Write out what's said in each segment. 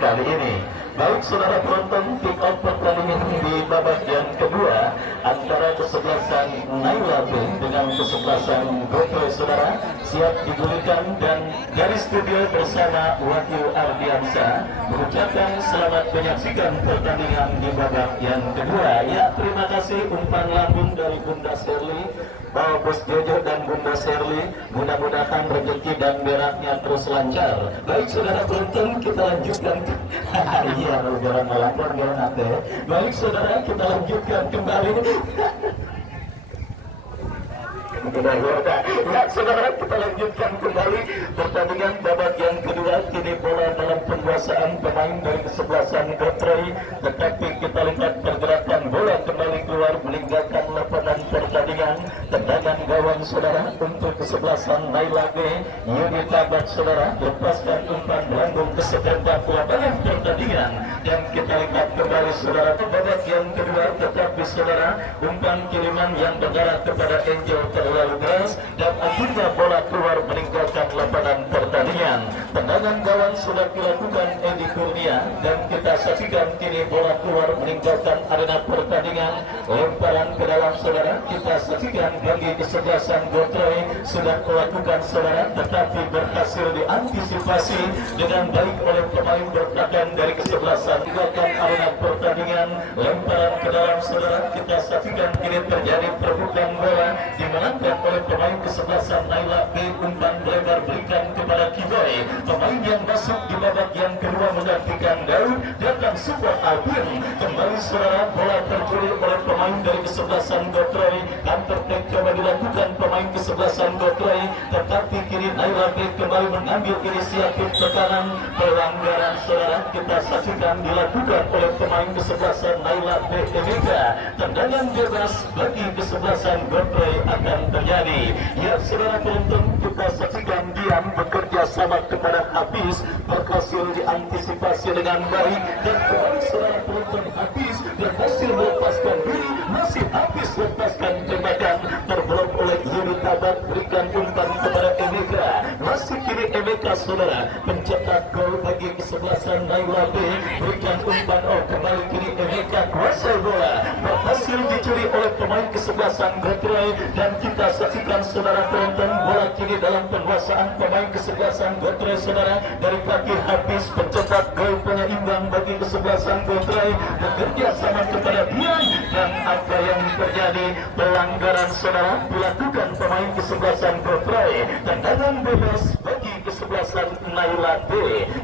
kali ini. Baik saudara penonton, kick off pertandingan di babak yang kedua antara kesebelasan Naila B dengan kesebelasan Gotoy saudara siap digulirkan, dan dari studio bersama Wahyu Ardiansa mengucapkan selamat menyaksikan pertandingan di babak yang kedua. Ya, terima kasih umpan lambung dari Bunda Sherly, Bos Jojo dan Bunda Sherly. Mudah-mudahan rezeki dan beraknya terus lancar. Baik saudara penonton, kita lanjutkan. Iya, jangan melapor nanti. Baik saudara, kita lanjutkan kembali. Ya saudara, kita lanjutkan kembali pertandingan babak yang kedua. Kini bola dalam penguasaan pemain dari kesebelasan Gotroy, tetapi kita lihat pergerakan bola kembali keluar meninggalkan lapangan pertandingan. Tendangan gawang saudara untuk kesebelasan Naila B. Yuni Tabat saudara lepaskan umpan melambung ke seperempat lapangan pertandingan, dan kita lihat kembali saudara babak yang kedua, tetapi saudara umpan kiriman yang berdarah kepada Angel terlalu keras dan akhirnya bola keluar meninggalkan lapangan pertandingan. Tendangan gawang sudah dilakukan Edi Kurnia, dan kita saksikan kini bola keluar meninggalkan arena pertandingan. Lemparan ke dalam saudara, kita saksikan bagi kesebelasan Gotroy sudah melakukan saudara, tetapi berhasil diantisipasi dengan baik oleh pemain bertahan dari kesebelasan meninggalkan arena pertandingan. Lemparan ke dalam saudara, kita saksikan kini terjadi perebutan bola di mana oleh pemain kesebelasan Naila B. Umpan lebar berikan kepada Kiboy, pemain yang masuk di babak yang kedua menggantikan Daud, datang support Albin. Kembali saudara, bola tercuri oleh pemain dari kesebelasan Gotroy, counter-attack coba dilakukan pemain kesebelasan Gotroy, tetapi kini Naila B. kembali mengambil inisiatif tekanan. Pelanggaran saudara kita saksikan dilakukan oleh pemain kesebelasan Naila B. Emeka. Tendangan bebas bagi kesebelasan Gotroy akan terjadi. Ya saudara penonton, kita saksikan diam bekerja sama kepada habis, berhasil diantisipasi dengan baik, dan kembali saudara penonton habis berhasil melepaskan diri, masih habis lepaskan tembakan terblok oleh Yuni Tabat, berikan umpan kepada Emeka. Masih kini Emeka saudara pencetak gol bagi kesebelasan Naila B, berikan umpan kembali kini Emeka kuasai bola, berhasil dicuri oleh pemain kesebelasan Gotroy, dan kita saksikan saudara penonton bola kini dalam penguasaan pemain kesebelasan Gotroy saudara, dari kaki habis pencetak gol penyeimbang bagi kesebelasan Gotroy, bekerja sama kepada Dian, dan apa yang terjadi? Pelanggaran saudara dilakukan pemain kesebelasan Gotroy. Tendangan bebas bagi kesebelasan Naila B.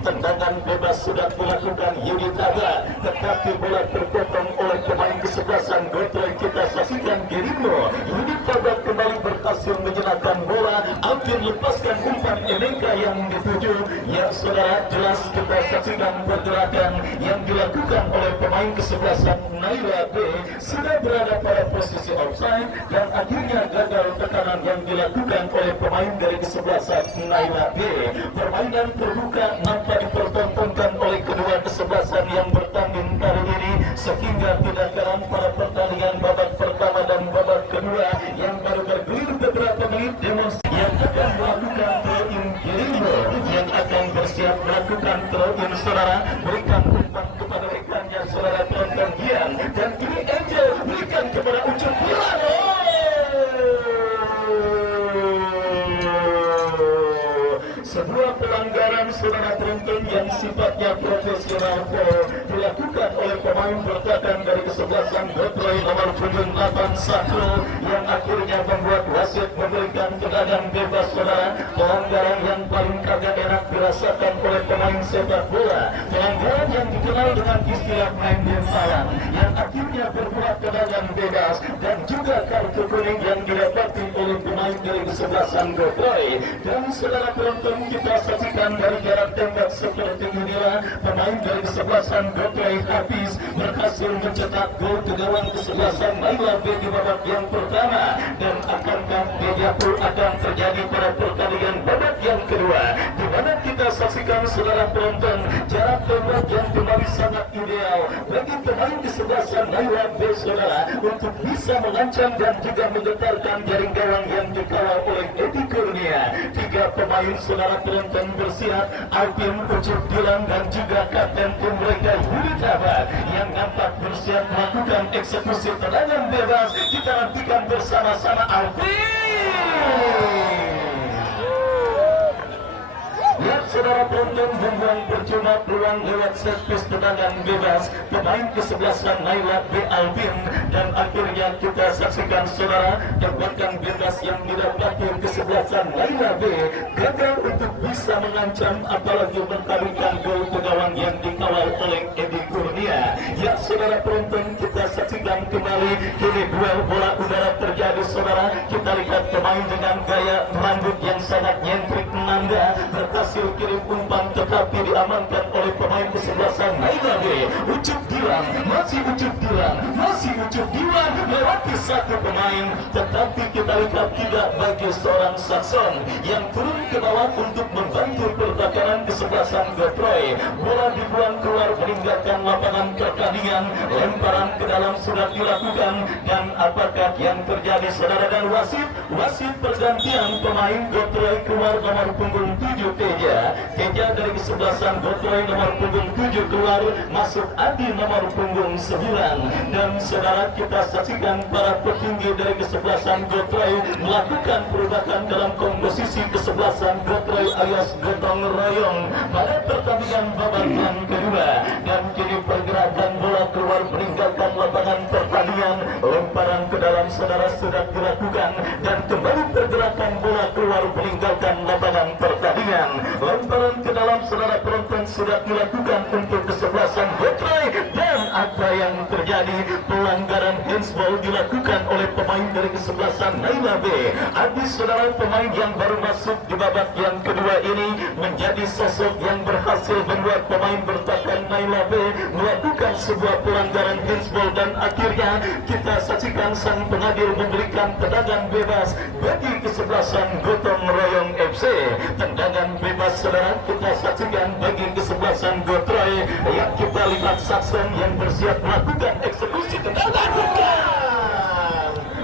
Tendangan bebas sudah dilakukan Yudi Taga, tetapi bola terpotong oleh pemain kesebelasan Gotroy. Kita saksikan Gerino Yudi Taga kembali berhasil menjenakkan bola, hampir lepaskan umpan Emeka yang dituju. Ya saudara, jelas kita saksikan pergerakan yang dilakukan oleh pemain kesebelasan Naila B. Sudah berada pada posisi offside, dan akhirnya gagal tekanan yang dilakukan oleh pemain dari kesebelasan Naila B. Permainan terbuka nampak dipertontonkan oleh kedua kesebelasan yang bertanding kali ini, sehingga tidak heran pada pertandingan babak pertama dan babak kedua yang baru bergulir beberapa menit, demonstrasi yang akan melakukan throw-in Gerino yang akan bersiap melakukan throw-in saudara, berikan umpan kepada rekannya saudara penonton Gian, dan kini Angel berikan kepada ujung bulan. Sebuah pelanggaran saudara penonton yang sifatnya profesional dilakukan oleh pemain bertahan dari kesebelasan Gotroy nomor punggung 81, yang akhirnya membuat wasit memberikan tendangan bebas saudara. Pelanggaran yang paling kagak enak dirasakan oleh pemain sepak bola, pelanggaran yang dikenal dengan istilah main bensalan, yang akhirnya berbuat tendangan bebas, dan juga kartu kuning yang didapati oleh pemain dari kesebelasan Gotroy. Dan saudara penonton, kita saksikan dari jarak tembak seperti inilah pemain dari kesebelasan Gotroy habis berhasil mencetak gol ke gawang kesebelasan Naila B di babak yang pertama, dan akankah deja vu akan terjadi pada pertandingan babak yang kedua, di mana kita saksikan saksikan saudara penonton, jarak tembak yang kembali sangat ideal bagi pemain kesebelasan Naila B saudara untuk bisa mengancam dan juga menggetarkan jaring gawang yang dikawal oleh Edi Kurnia. Tiga pemain saudara penonton bersiap, Alvin, Ucup, Dilan dan juga kapten tim mereka Yudi Tabat yang nampak bersiap melakukan eksekusi tendangan bebas. Kita nantikan bersama-sama Alvin. Lihat saudara penonton, bumbung percuma peluang lewat servis tendangan bebas pemain kesebelasan Naila B Alvin, dan akhirnya kita saksikan saudara tembakan bebas yang didapati kesebelasan Naila B gagal untuk bisa mengancam apalagi mentarikan gol ke gawang yang dikawal oleh Edi Kurnia. Ya saudara penonton, kita saksikan kembali kini duel bola udara terjadi saudara. Kita lihat pemain dengan gaya rambut yang sangat nyentrik menanda berhasil kirim umpan tetapi diamankan oleh pemain kesebelasan Naila B. Ucup Dilan, masih Ucup Dilan melewati satu pemain, tetapi kita lihat tidak bagi seorang Sakson yang turun ke bawah untuk membantu pertahanan kesebelasan Gotroy. Bola dibuang keluar meninggalkan lapangan pertandingan, lemparan ke dalam sudah dilakukan, dan apakah yang terjadi saudara dan wasit pergantian pemain Gotroy keluar nomor punggung 7 Teja dari kesebelasan Gotroy nomor punggung 7 keluar, masuk Adi nomor punggung 9. Dan saudara kita saksikan para petinggi dari kesebelasan Gotroy melakukan perubahan dalam komposisi kesebelasan Gotroy alias gotong royong pada pertandingan babak yang kedua. Dan kini pergerakan bola keluar meninggalkan lapangan pertandingan, lemparan ke dalam saudara sudah dilakukan, dan kembali pergerakan bola keluar meninggalkan lapangan pertandingan. Lemparan ke dalam saudara penonton sudah dilakukan untuk kesebelasan Gotroy, dan apa yang terjadi? Pelanggaran handsball dilakukan oleh pemain dari kesebelasan Naila B. Habis saudara, pemain yang baru masuk di babak yang kedua ini menjadi sosok yang berhasil membuat pemain bertahan Naila B melakukan sebuah pelanggaran handsball, dan akhirnya kita saksikan sang pengadil memberikan tendangan bebas bagi kesebelasan Gotong Royong FC. Tendangan bebas saudara kita saksikan bagi kesebelasan Gotroy yang kita lihat Sakson yang bersiap melakukan eksekusi tendangan.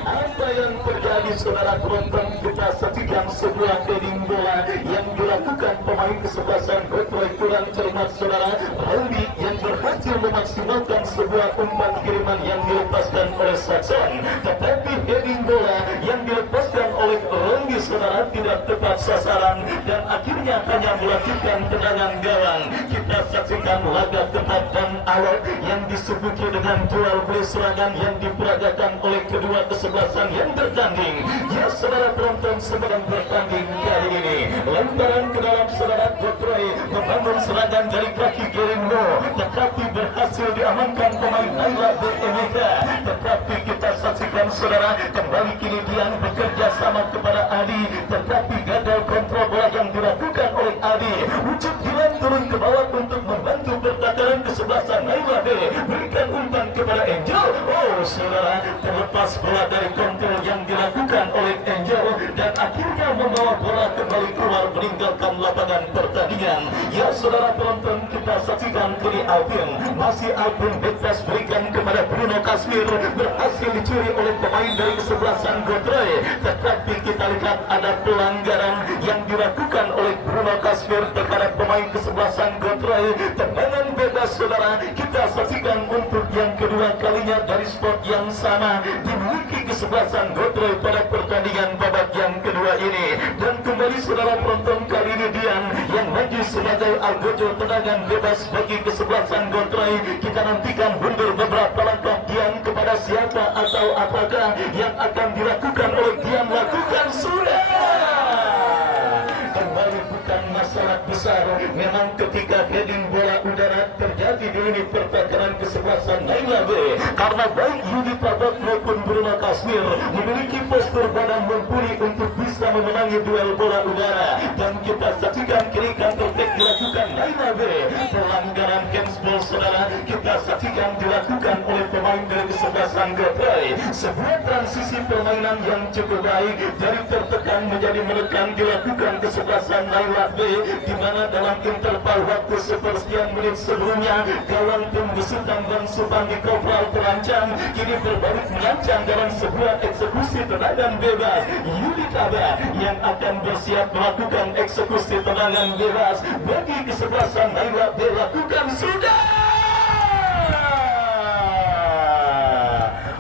Apa yang terjadi saudara penonton? Kita saksikan sebuah heading bola yang dilakukan pemain kesebelasan Gotroy kurang cermat saudara. Raudi yang berhasil memaksimalkan sebuah umpan kiriman yang dilepaskan oleh Sakson, tetapi heading bola yang dilepaskan oleh Raudi saudara tidak tepat sasaran dan akhirnya hanya melakukan tendangan gawang. Kita saksikan laga ketat dan alot yang disuguhi dengan jual beli serangan yang diperagakan oleh kedua kesebelasan yang bertanding. Ya saudara penonton, sebelum bertanding kali ini lemparan ke dalam saudara Gotroy membangun serangan dari kaki Gerindo, tetapi berhasil diamankan pemain Naila B Emeka. Tetapi kita saksikan saudara kembali kini Dian bekerja sama kepada Adi, tetapi gagal kontrol bola yang dilakukan oleh Adi. Ucup Dilan turun ke bawah untuk membantu pertahanan kesebelasan Naila B, berikan umpan kepada Angel. Oh saudara, terlepas bola dari kontrol yang dilakukan oleh Angel dan akhirnya membawa bola kembali keluar meninggalkan lapangan pertandingan. Ya saudara penonton, kita saksikan kini Alvin, masih Alvin bebas berikan kepada Bruno Kasmir, berhasil dicuri oleh pemain dari kesebelasan Gotroy, tetapi kita lihat ada pelanggaran yang dilakukan oleh Bruno Kasmir terhadap pemain kesebelasan Gotroy. Tendangan bebas saudara kita saksikan untuk yang kedua kalinya dari spot yang sama dimiliki kesebelasan Gotroy pada pertandingan babak yang kedua ini. Dan kembali saudara penonton, kali ini Dian yang maju sebagai algojo tendangan bebas bagi kesebelasan Gotroy. Kita nantikan mundur beberapa langkah Dian kepada siapa atau apakah yang akan dilakukan oleh Dian. Lakukan sudah. Kembali bukan masalah besar. Memang ketika heading bola udara terjadi di lini pertahanan kesebelasan Naila B, karena baik Yudi Tabat maupun Bruno Kasmir memiliki postur badan mumpuni untuk bisa memenangi duel bola udara. Dan kita saksikan kiri kantor tek dilakukan Naila B, pelanggaran handsball saudara. Kita saksikan dilakukan oleh pemain dari kesebelasan Gotray. Sebuah transisi permainan yang cukup baik dari tertekan menjadi menekan dilakukan kesebelasan Naila B, di mana dalam interval waktu sepersekian menit sebelumnya gawang tim besutan Bang Supandi Kopral terancam, kini berbalik mengancam dalam sebuah eksekusi tendangan bebas. Unit Abah yang akan bersiap melakukan eksekusi tendangan bebas bagi kesebelasan Naila B lakukan sudah.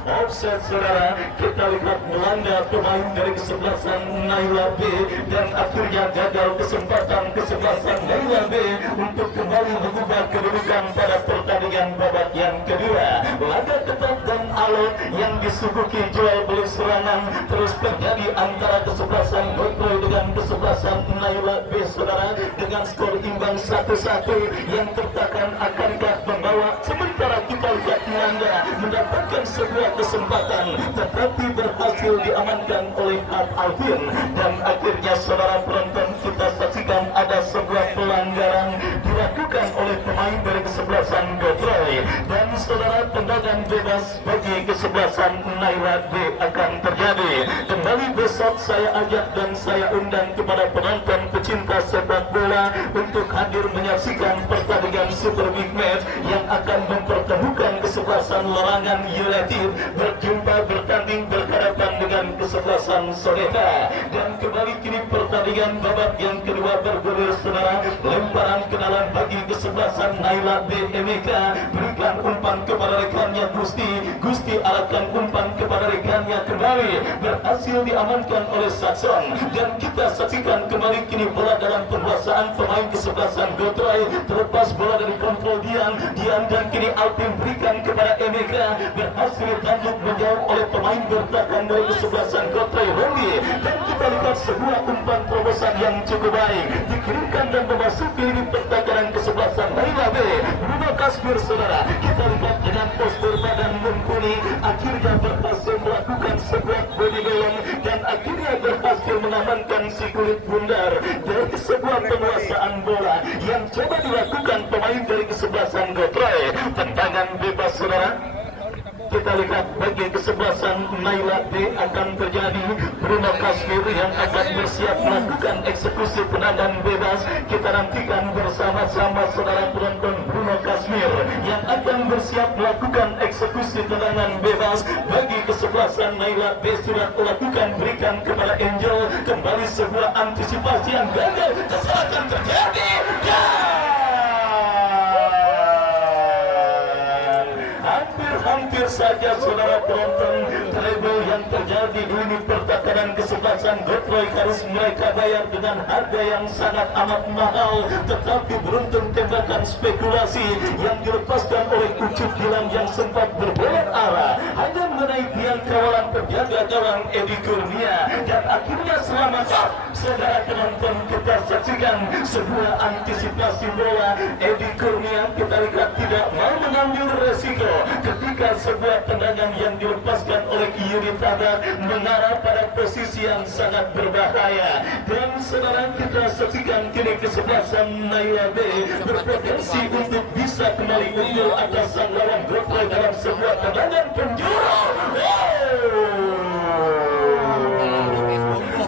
Offset saudara, kita lihat melanda pemain dari kesebelasan Naila B dan akhirnya gagal kesempatan kesebelasan Naila B untuk kembali mengubah kedudukan pada pertandingan babak yang kedua. Laga ketat dan alot yang disuguhi jual beli serangan terus terjadi antara kesebelasan Gotray dengan kesebelasan Naila B saudara, dengan skor imbang 1-1 yang tertahan akankah membawa, sementara kita lihat melanda mendapatkan sebuah kesempatan tetapi berhasil diamankan oleh Alvin, dan akhirnya saudara penonton kita saksikan ada sebuah pelanggaran dilakukan oleh pemain dari kesebelasan Gotray, dan saudara tendangan bebas bagi kesebelasan Naila B akan terjadi. Kembali besok saya ajak dan saya undang kepada penonton pecinta sepak bola untuk hadir menyaksikan pertandingan Super Big Match yang akan mempertemukan kesebelasan Larangan United berjumpa bertanding berhadapan dengan kesebelasan Soneta. Dan kembali kini pertandingan babak yang kedua bergulir saudara. Lemparan kenalan bagi kesebelasan Naila B MEK, berikan umpan kepada rekannya Gusti arahkan umpan kepada rekannya, kembali berhasil diamankan oleh Saxon, dan kita saksikan kembali kini bola dalam penguasaan pemain kesebelasan Gotray, terlepas bola dari kontrol Dian dan kini Alvin berikan kepada MEK, berhasil tanduk menjauh oleh pemain bertahan dari kesebelasan Gotray Rondi, dan kita lihat sebuah umpan terobosan yang cukup baik dikirimkan dan memasuki lini pertahanan kesebelasan Naila B. Bruno Kasmir saudara, kita lihat dengan postur badan mumpuni akhirnya berhasil melakukan sebuah body balance dan akhirnya berhasil mengamankan si kulit bundar dari sebuah penguasaan bola yang coba dilakukan pemain dari kesebelasan Gotray. Tendangan bebas saudara, kita lihat bagi kesebelasan Naila B akan terjadi. Bruno Kasmir yang akan bersiap melakukan eksekusi tendangan bebas. Kita nantikan bersama-sama saudara penonton. Bruno Kasmir yang akan bersiap melakukan eksekusi tendangan bebas bagi kesebelasan Naila B sudah melakukan, berikan kepada Angel, kembali sebuah antisipasi yang gagal, kesalahan terjadi. Hampir saja saudara penonton, treble yang terjadi di lini pertahanan kesebelasan Gotray harus mereka bayar dengan harga yang sangat amat mahal, tetapi beruntung tembakan spekulasi yang dilepaskan oleh Ucup Gilang yang sempat berbelok arah hanya mengenai tiang kawalan terjaga gawang Edi Kurnia, dan akhirnya selamat. Saudara penonton, kita saksikan sebuah antisipasi bola Edi Kurnia, kita lihat tidak mau mengambil resiko ketika sebuah tendangan yang dilepaskan oleh Yuri Tada mengarah pada posisi yang sangat berbahaya, dan saudara kita saksikan kini kesebelasan Naila B berpotensi untuk bisa kembali unggul atas sang lawan Gotray dalam sebuah tendangan penjuru.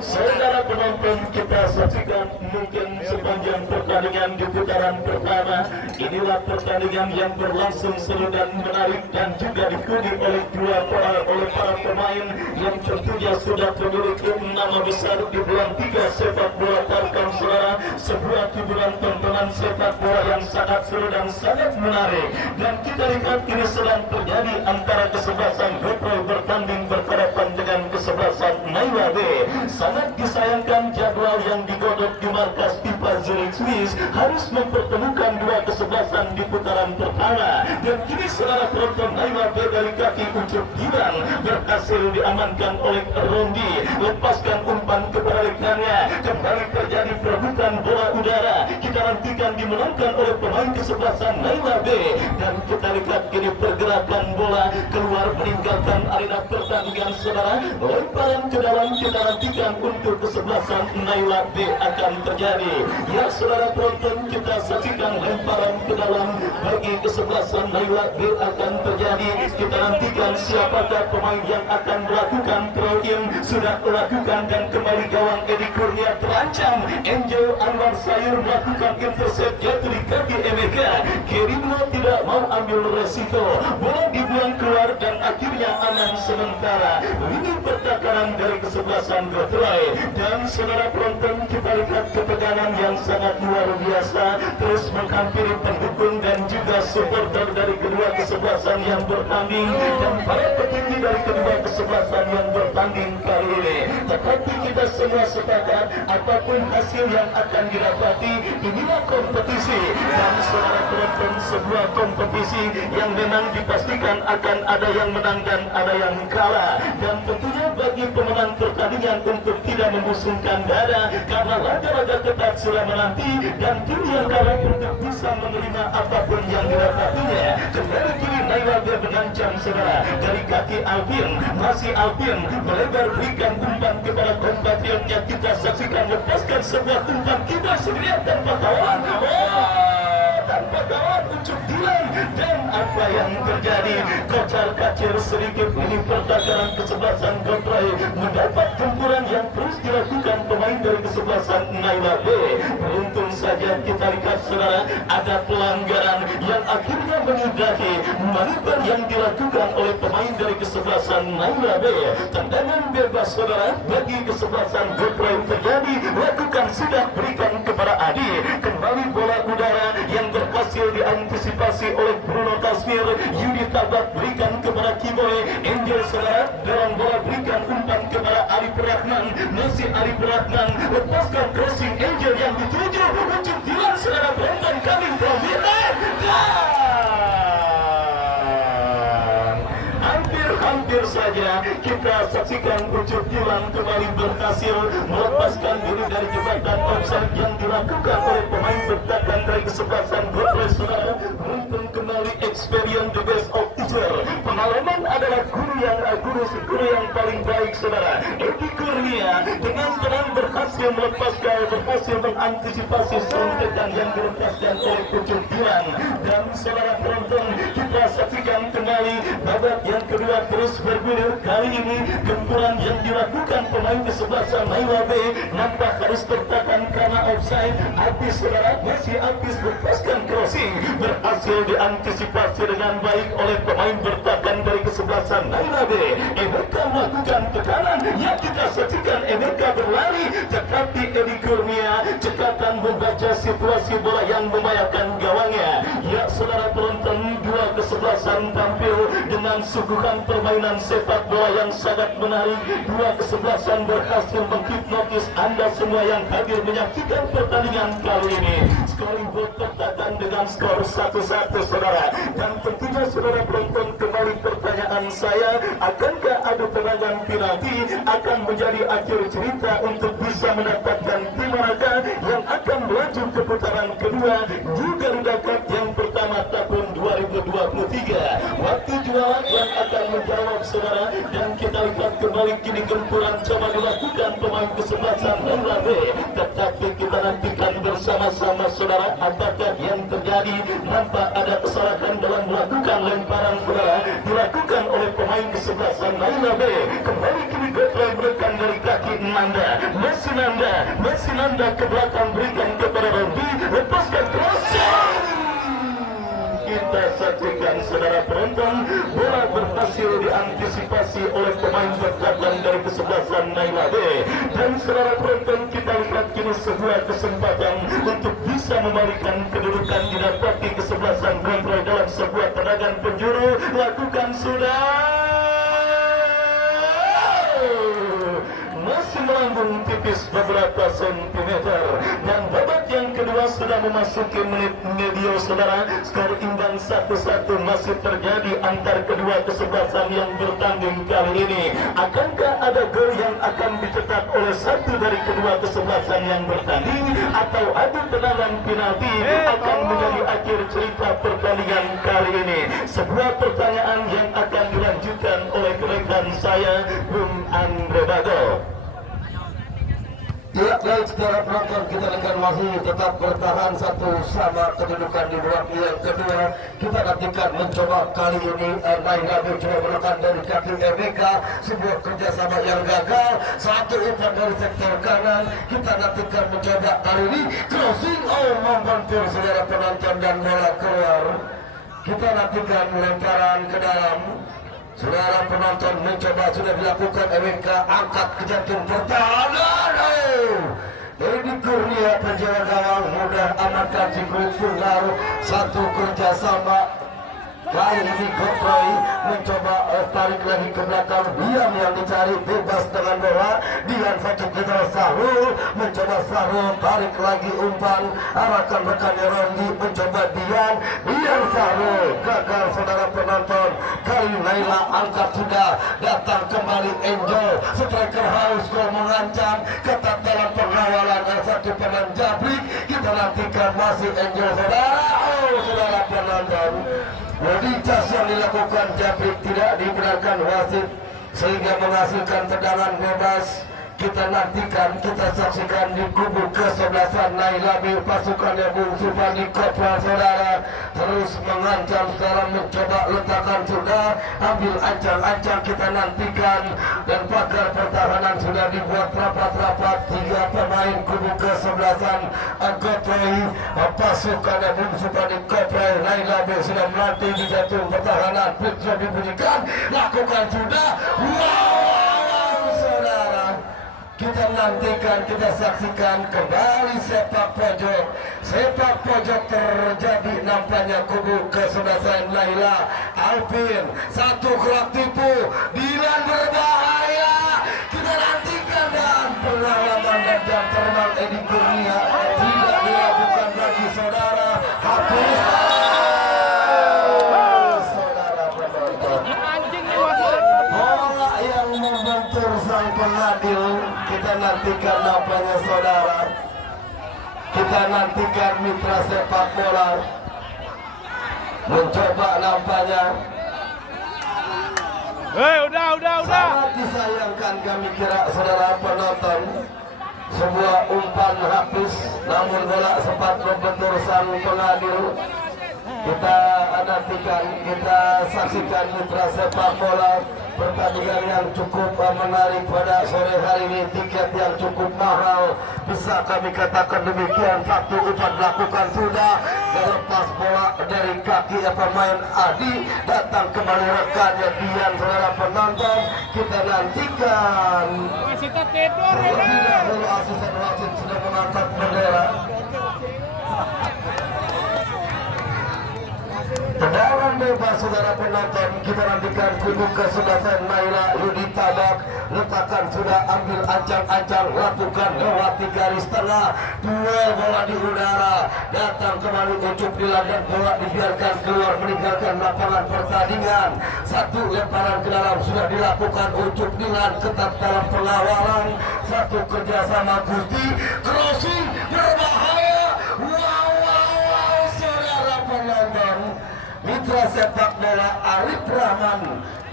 Saudara penonton, kita saksikan mungkin sepanjang pertandingan di putaran pertama. Inilah pertandingan yang berlangsung seru dan menarik dan juga diikuti oleh para pemain yang tentunya sudah memiliki nama besar di bulan 3 sepak bola Tarkam saudara. Sebuah hiburan tontonan sepak bola yang sangat seru dan sangat menarik, dan kita lihat ini sedang terjadi antara kesebelasan Gotray bertanding berhadapan dengan kesebelasan Naila B. Sangat disayangkan jadwal yang digodok di markas FIFA Zurich Swiss harus mempertemukan dua kesebelasan di putaran pertama, dan kini saudara penonton Naila B dari kaki Ucup Gilang berhasil diamankan oleh Rondi, lepaskan umpan kepada rekannya, kembali terjadi perebutan bola udara, kita nantikan dimenangkan oleh pemain kesebelasan Naila B, dan kita lihat kini pergerakan bola keluar meninggalkan arena pertandingan saudara. Lemparan ke dalam kita nantikan untuk kesebelasan Naila B akan terjadi. Ya saudara penonton, kita saksikan lemparan ke dalam bagi kesebelasan Naila B akan terjadi. Kita nantikan siapakah pemain yang akan melakukan throw in. Sudah melakukan dan kembali gawang Edi Kurnia terancam. Angel Anwar Sayur melakukan intercept jatuh di kaki Emeka. Kirimo tidak mau ambil resiko, bola dibuang keluar dan akhirnya aman sementara. Ini pertakaran dari kesebelasan Gotroy. Dan saudara penonton, kita lihat ketegangan yang sangat luar biasa terus menghampiri pendukung dan juga supporter dari kedua kesebelasan yang bertanding dan para petinggi dari kedua kesebelasan yang bertanding kali ini. Tetapi kita semua sepakat apapun hasil yang akan didapati, inilah kompetisi. Dan saudara penonton, sebuah kompetisi yang memang dipastikan akan ada yang menang dan ada yang kalah. Dan tentunya bagi pemenang pertandingan untuk tidak membusungkan dada karena laga-laga ketat sudah menanti dan tim yang kalah untuk bisa menerima apapun yang didapatinya. Kembali kiri Naila dia mengancam saudara dari kaki Alvin, masih Alvin melebar berikan umpan kepada kompatriotnya. Kita saksikan lepaskan sebuah umpan kita sendirian tanpa kawan. Tanpa kawan ucuk Dilan dan apa yang terjadi, kocar-kacir sedikit ini pertakaran kesebelasan Gotroy mendapat gempuran yang terus dilakukan pemain dari kesebelasan Naila B. Beruntung saja kita lihat saudara ada pelanggaran yang akhirnya menyudahi manuver yang dilakukan oleh pemain dari kesebelasan Naila B. Tendangan bebas saudara bagi kesebelasan Gotroy terjadi, lakukan sudah berikan kepada Adi. Kembali bola udara yang berhasil diantisipasi oleh Bruno Tasmir. Yudi Tabak berikan kepada Kiboy. Angel saudara dorong bola berikan umpan kepada Arif Rahman. Masih Arif Rahman lepaskan crossing Angel yang dituju ujung Dilan saudara penonton kami Provider. Hampir saja kita saksikan ucuk Dilan kembali berhasil melepaskan diri dari jebakan offside yang dilakukan oleh pemain bertahan dari kesebelasan Gotroy saudara. Beruntung kembali experience the best of teacher. Pengalaman adalah guru yang paling baik saudara. Edi Kurnia dengan tenang berhasil melepaskan, berhasil mengantisipasi suntikan yang dilepaskan oleh ucuk Dilan. Dan saudara penonton, kita saksikan kembali babak yang kedua terus bergulir. Kali ini gempuran yang dilakukan pemain kesebelasan Naila B nampak harus tertahan karena offside. Habis saudara, masih habis lepaskan crossing, berhasil diantisipasi dengan baik oleh pemain bertahan dari kesebelasan Naila B. Emeka melakukan tekanan yang kita saksikan. Emeka berlari tetapi Edi Kurnia cekatan membaca situasi bola yang membahayakan gawangnya. Ya saudara penonton, dua kesebelasan tampil dengan suguhan permainan sepak bola yang sangat menarik. Dua kesebelasan berhasil menghipnotis Anda semua yang hadir menyaksikan pertandingan kali ini. Scoreboard tertahan dengan skor 1-1 saudara. Dan tentunya saudara penonton, kembali pertanyaan saya, akankah adu tendangan penalti akan menjadi akhir cerita untuk bisa mendapatkan tim manakah yang akan melaju ke putaran kedua di Garuda Cup yang pertama tahun 2023. Waktu jualan yang akan menjawab saudara. Dan kita lihat kembali kini gempuran coba dilakukan pemain kesebelasan Naila B. Tetapi kita nantikan bersama-sama saudara apakah yang terjadi. Nampak ada kesalahan dalam melakukan lemparan saudara dilakukan oleh pemain kesebelasan Naila B. Kembali kini Gotroy berikan dari kaki Nanda. Messi Nanda ke belakang berikan kepada Rondi, lepaskan crossing. Kita saksikan saudara penonton, bola berhasil diantisipasi oleh pemain bertahan dari kesebelasan Naila B. Dan saudara penonton, kita lihat kini sebuah kesempatan untuk bisa membalikan kedudukan didapati kesebelasan Gotroy dalam sebuah tendangan penjuru. Lakukan sudah masih melambung tipis beberapa sentimeter dan babak yang kedua sudah memasuki menit medio saudara. Skor imbang 1-1 masih terjadi antar kedua kesebelasan yang bertanding kali ini. Akankah ada gol yang akan dicetak oleh satu dari kedua kesebelasan yang bertanding, atau adu tendangan penalti akan menjadi akhir cerita pertandingan kali ini? Sebuah pertanyaan yang akan dilanjutkan oleh rekan saya, Bung Andre Bago. Ya, baik secara penonton, kita akan masih tetap bertahan satu sama kedudukan di babak yang kedua. Kita nantikan mencoba kali ini Naila coba menekan dari kaki MBK, sebuah kerjasama yang gagal. Satu umpan dari sektor kanan, kita nantikan mencoba kali ini crossing, membentur saudara penonton dan bola keluar. Kita nantikan lemparan ke dalam. Saudara penonton mencoba, sudah dilakukan MBK, angkat ke jantung pertahanan. Ini Kurnia penjaga gawang mudah amankan si Tunggal. Satu kerjasama. Kali ini Gotroy mencoba tarik lagi ke belakang. Diam yang dicari, bebas dengan bola. Dian satu kejar Sahrul, mencoba Sahrul tarik lagi umpan, arahkan rekannya Rondi, mencoba Dian Sahrul gagal saudara penonton. Kali Naila angkat, sudah datang kembali Angel, striker haus gol mengancam, ketat dalam pengawalan satu pemain Jabrik. Kita nantikan masih Angel saudara penonton. Jas yang dilakukan Jabrik tidak dibenarkan wasit sehingga menghasilkan tendangan bebas. Kita nantikan, kita saksikan di kubu kesebelasan Naila pasukannya Bung Supandi Kopral saudara terus mengancam, sekarang mencoba letakkan, sudah ambil ancang-ancang. Kita nantikan dan pagar pertahanan sudah dibuat rapat-rapat. Tiga pemain kubu kesebelasan Gotroy pasukannya Bung Supandi Kopral Naila sudah melatih di jantung pertahanan. Sudah dibunyikan, lakukan sudah. Kita nantikan, kita saksikan kembali sepak pojok terjadi nampaknya kubu kesebelasan Naila. Alvin satu gerak tipu, Dilan berbahaya. Kita nantikan dan pengalaman dan jam terbang Edi Kurnia tidak dilakukan lagi saudara. Habis saudara penonton, bola yang membentur sang pengadil. Kita nantikan nampaknya saudara. Kita nantikan mitra sepak bola mencoba nampaknya. Udah. Sangat disayangkan kami kira saudara penonton. Sebuah umpan habis, namun bola sempat membentur sang pengadil. Kita nantikan, kita saksikan mitra sepak bola. Pertandingan yang cukup menarik pada sore hari ini, tiket yang cukup mahal, bisa kami katakan demikian. Satu umpan dilakukan sudah, melepas bola dari kaki pemain Adi, datang kembali rekannya Dian saudara penonton. Kita nantikan terlebih dahulu asisten wasit sudah mengangkat bendera. Tendangan bebas saudara penonton. Kita nantikan kubu kesebelasan Naila Rudi Tabak, letakkan sudah, ambil ancang-ancang, lakukan lewati garis tengah, duel bola di udara, datang kembali Ucup Dilan dan bola dibiarkan keluar meninggalkan lapangan pertandingan. Satu lemparan ke dalam sudah dilakukan Ucup Dilan, ketat dalam pengawalan. Satu kerjasama Gusti, crossing berbahaya. Saudara penonton, mitra sepak bola Arif Rahman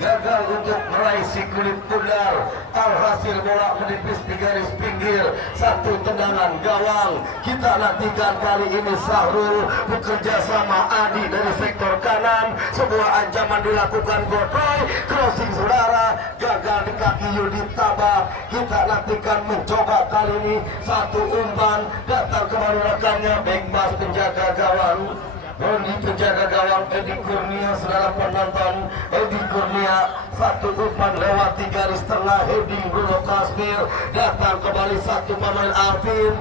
gagal untuk meraih si kulit pundar. Alhasil bola menipis di garis pinggir. Satu tendangan gawang. Kita nantikan kali ini Sahrul bekerja sama Adi dari sektor kanan. Sebuah ancaman dilakukan Gotroy, crossing saudara, gagal di kaki Yudi Tabak. Kita nantikan mencoba kali ini satu umpan, datang kembali rekannya Bengmas penjaga gawang. Rondi penjaga gawang Edi Kurnia saudara penonton. Edi Kurnia satu umpan lewati garis tengah, heading Bruno Kasmir, datang kembali satu pemain Alvin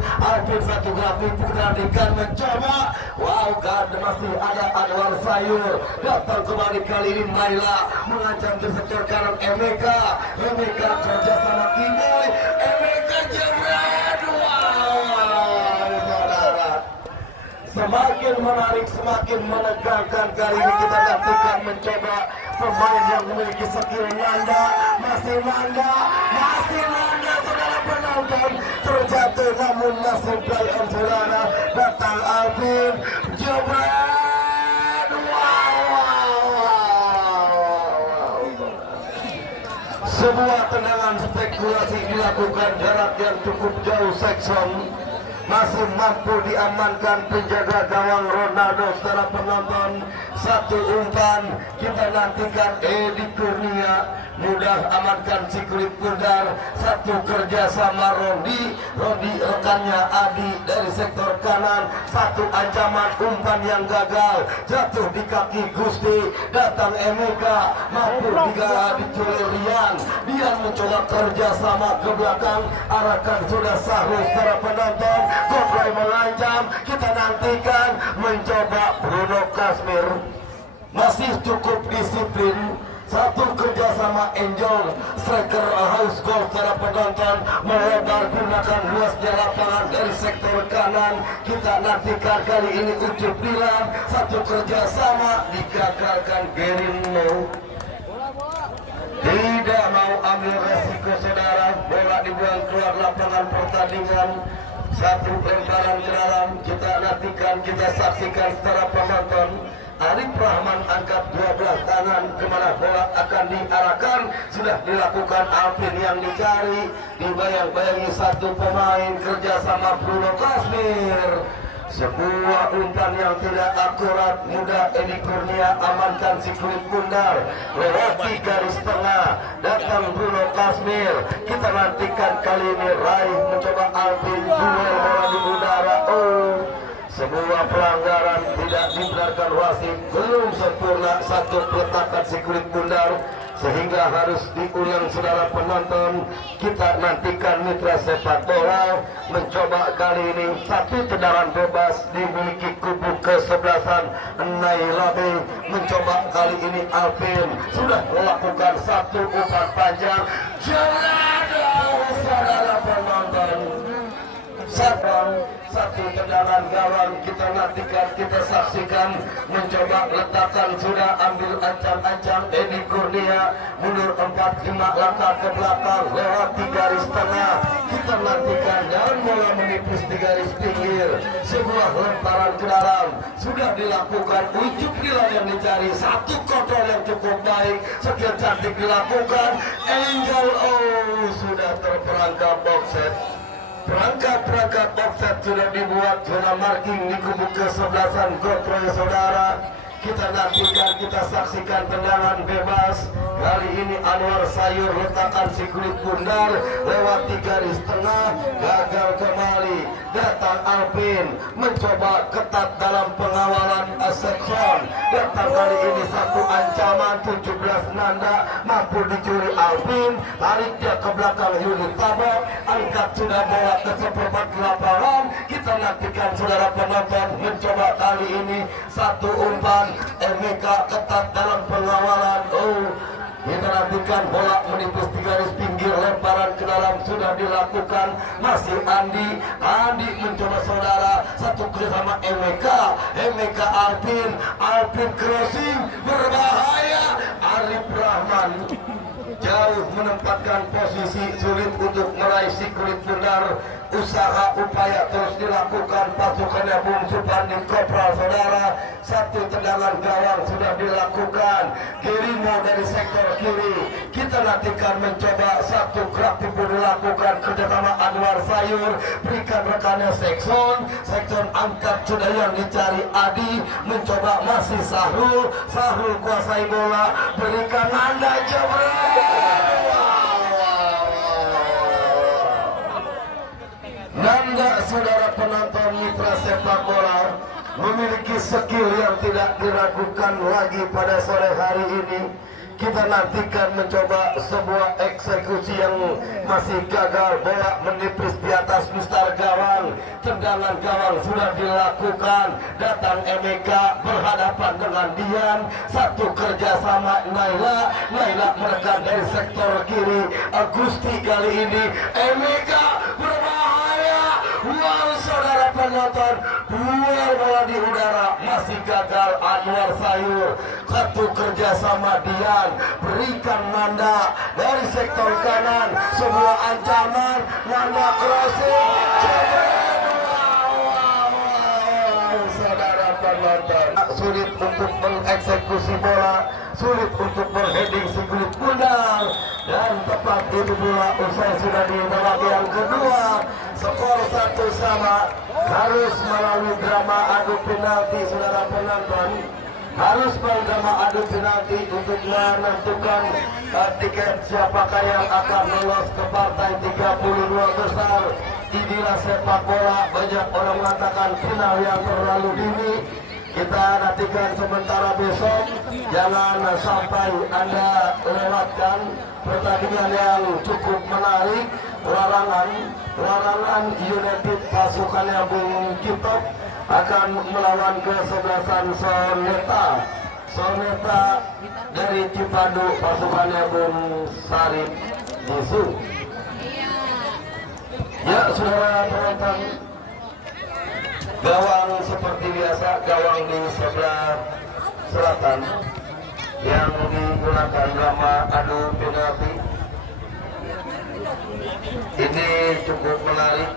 satu gerak tipu dan mencoba. Wow, God, masih ada Anwar Sayur, datang kembali kali ini Naila mengancam di sektor kanan Emeka kerja sama Kimoy, Emeka jebret. Wow, saudara semakin menarik, semakin menegangkan. Kali ini kita nantikan mencoba pemain yang memiliki skill Nanda, masih Nanda, saudara penonton, terjatuh namun masih play on saudara. Datang Alvin, jebret, sebuah tendangan spekulasi dilakukan jarak yang cukup jauh. Sekson masih mampu diamankan penjaga gawang Ronaldo. Secara penonton, satu umpan kita nantikan Edi Kurnia mudah amankan si kulit pundar. Satu kerjasama Rodi rekannya Adi dari sektor kanan. Satu ancaman umpan yang gagal, jatuh di kaki Gusti. Datang Emeka, mampu dicuri Rian. Dia mencoba kerjasama ke belakang, arahkan sudah Sahrul. Secara penonton, Kokoy mengancam, kita nantikan mencoba Bruno Kasmir. Masih cukup disiplin. Satu kerjasama Angel, striker house goal. Secara penonton, melebar gunakan luasnya lapangan dari sektor kanan. Kita nantikan kali ini Ucup Dilan. Satu kerjasama digagalkan Gerino. Tidak mau ambil resiko saudara. Bola dibuang keluar lapangan pertandingan. Satu lemparan ke dalam. Kita nantikan, kita saksikan secara penonton. Arif Rahman angkat 12 tangan, kemana bola akan diarahkan. Sudah dilakukan Alvin yang dicari. Dibayang-bayangi satu pemain, kerjasama Bruno Kasmir. Sebuah umpan yang tidak akurat, mudah Edi Kurnia amankan si kulit pundar. Lewati garis tengah, datang Bruno Kasmir. Kita nantikan kali ini raih mencoba Alvin, duel bola di udara. Sebuah pelanggaran tidak dibenarkan wasit, belum sempurna satu peletakan si kulit pundar sehingga harus diulang. Saudara penonton, kita nantikan mitra sepak bola mencoba kali ini. Satu tendangan bebas dimiliki kubu kesebelasan Nailabe. Mencoba kali ini Alvin sudah melakukan satu umpan panjang. Jangan saudara penonton, satu tendangan gawang kita nantikan, kita saksikan. Mencoba letakkan, sudah ambil ancang-ancang Edi Kurnia, mundur 4-5 langkah ke belakang, lewati garis tengah. Kita nantikan dan bola menipis di garis pinggir. Sebuah lemparan ke dalam sudah dilakukan. Ucup Dilan yang dicari, satu kontrol yang cukup baik, skill cantik dilakukan. Angel sudah terperangkap offset. Perangkat offset sudah dibuat, zona marking di kubu kesebelasan Gotroy saudara. Kita nantikan, kita saksikan tendangan bebas. Kali ini Anwar Sayur letakkan si kulit pundar, lewati garis tengah, gagal kembali. Datang Alvin, mencoba ketat dalam pengawalan Sekson. Datang kali ini satu ancaman, 17 Nanda, mampu dicuri Alvin. Tarik dia ke belakang unit tabok, angkat sudah bola ke seperempat lapangan. Kita nantikan saudara penonton, mencoba kali ini satu umpan. Emeka ketat dalam pengawalan. Kita nantikan bola menipis di garis pinggir, lemparan ke dalam sudah dilakukan. Masih Andi mencoba saudara, satu kerjasama Emeka Alvin crossing berbahaya. Arif Rahman jauh menempatkan posisi, sulit untuk meraih si kulit pundar. Usaha upaya terus dilakukan, pasukannya Bung Supandi Kopral saudara. Satu tendangan gawang sudah dilakukan, Gerino dari sektor kiri. Kita nantikan mencoba satu gerak tipu dilakukan, kerjasama Anwar Sayur, berikan rekannya Sekson angkat sudah yang dicari Adi, mencoba masih Sahrul kuasai bola, berikan Nanda jebret. Nanda saudara penonton mitra sepak bola memiliki skill yang tidak diragukan lagi pada sore hari ini. Kita nantikan mencoba sebuah eksekusi yang masih gagal, bola menipis di atas mistar gawang. Tendangan gawang sudah dilakukan. Datang Emeka berhadapan dengan Dian. Satu kerjasama Naila menekan dari sektor kiri. Agusti kali ini Emeka berbahaya. Wow saudara penonton, buang bola di udara, masih gagal Anwar Sayur. Satu kerjasama Dian, berikan Nanda dari sektor kanan, sebuah ancaman, Nanda crossing, saudara penonton, sulit untuk mengeksekusi bola, sulit untuk berheading si kulit kundang, dan tepat itu pula usai sudah di babak yang kedua, skor 1-1, harus melalui drama adu penalti. Saudara penonton, harus berdrama adu penalti untuk menentukan tiket siapakah yang akan lolos ke partai 32 besar. Inilah sepak bola, banyak orang mengatakan final yang terlalu dini. Kita nantikan sementara besok, jangan sampai Anda lewatkan pertandingan yang cukup menarik. Larangan United pasukannya Bung Kitok akan melawan kesebelasan Soneta dari Cipadu, pasukannya Bung Sarip Yesu. Ya, saudara penonton, gawang seperti biasa, gawang di sebelah selatan yang digunakan drama adu penalti ini cukup menarik.